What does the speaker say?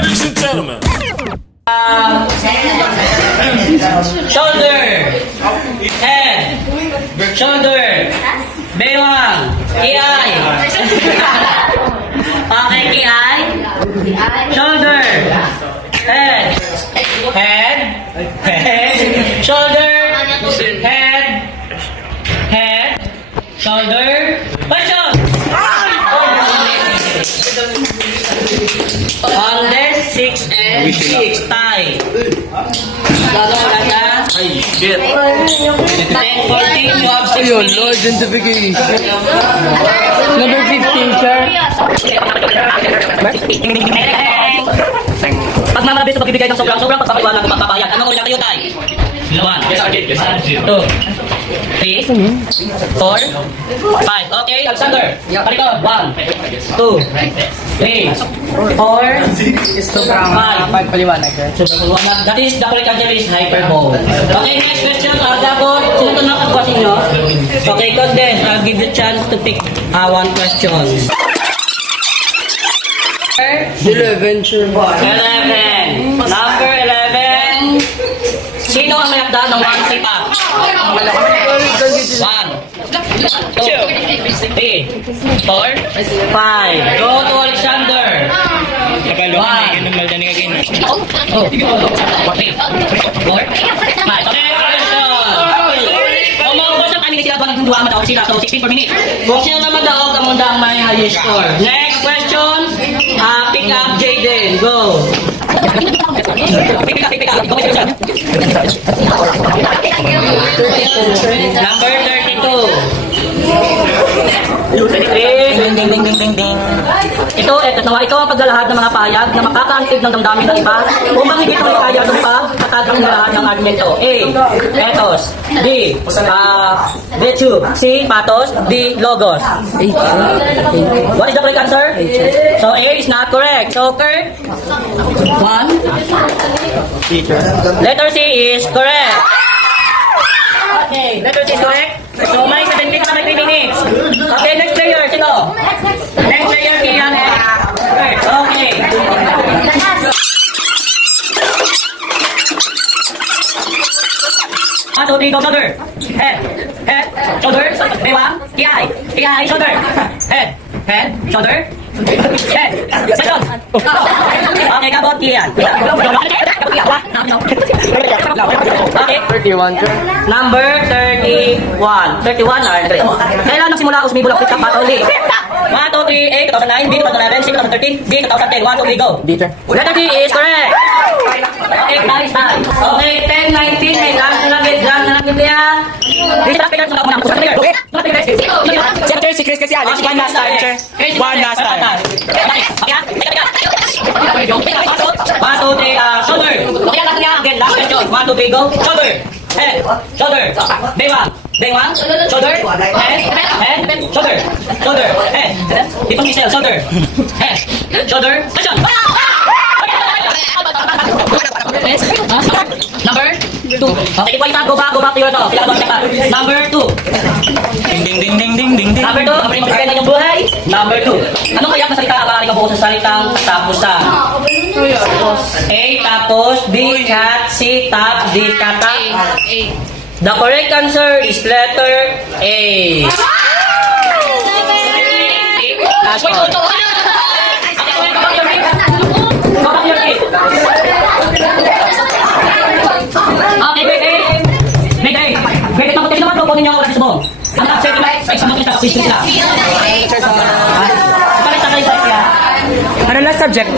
Ladies and gentlemen. Shoulder, head, shoulder, bewang, kiay. Okay, kiay, shoulder, head, shoulder, head, shoulder, passion. Under 6 and 6 tie. Lalo na. Ay, shit. 10, 14, 12, 16. Ayun, no identification. Number 15, sir. Pag mamalabis ito magbibigay ng sobrang pagpapaliwanag ng magpapahayag. Anong ulit kayo tayo? 1, 2, 3, 4, 5. Okay, Alexander. Palikod. 1, 2, 3, 4, 5. Paliwanag, sir. That is, the correct answer is hyperbole. Okay, next question. Dapat, sino ito nakakasin nyo? Okay, condense. I'll give you a chance to pick one question. 11, sir. 11. Number 11. Sino ang mayakda ng 1 sipa? 1, 2, 3, 4, 5. Go to Alexander. 1, 2, 3, 4, 5. Okay, sila. So, 16 per minute. Kung sino naman daw ang mundang may highest score. Next question. Pick up Jaden. Go. Pick up. Number 32. Ito ang paglalahad ng mga pahayag na makakaantig ng damdamin ng iba upang higit ang ikaya ng pagkakataon ng lahat ng argumento. A. Ethos. B. Virtue. C. Pathos. D. Logos. What is the correct answer? So A is not correct. So Kurt, 1. Letter C is correct. Okay, letter C is correct. So may 7 minutes na may 3 minutes. Okay, next player. Sino? Next player, Kian. Okay. 1, 2, 3, go, shoulder. Head, shoulder, bewang, kiay, shoulder. Head, shoulder, head, second. Okay, kabot, kian. Okay. 31, sir. Number 31. 31 are correct. Kailan nagsimula ang sumibol ang pick-up at uli? 1, 2, 3, A, 2009, B, 2011, C, 2013, D, 2010. 1, 2, 3, go. D, sir. Letter D is correct. Okay, nice. Okay, 10, 19, may dance na lang niya. This is the na unang player. Okay. Sir, si Chris kasi Alex. One last time, sir. One last time. Okay, 1, 2, 3, shoulder. Okay, last niya. Again, last question. 1, 2, 3, go. Shoulder. Head. Shoulder. Bewang. Shoulder. Head. Shoulder. Head. Itong isa. Shoulder. Head. Shoulder. Action. Number 2. Okay, go back to your top. Number 2. Ding. Number 2, ang pinagpagay na yung buhay. Number 2. Anong kayak na salita ang maaari kabuo sa salitang tapusan? A, tapos. B, cat. C, tap. D, kata. The correct answer is letter A. Okay, grade 8. Grade 8 naman naman po ninyo ang oras mo. Ang answer sa isang mga quiz sila. Ano na subject,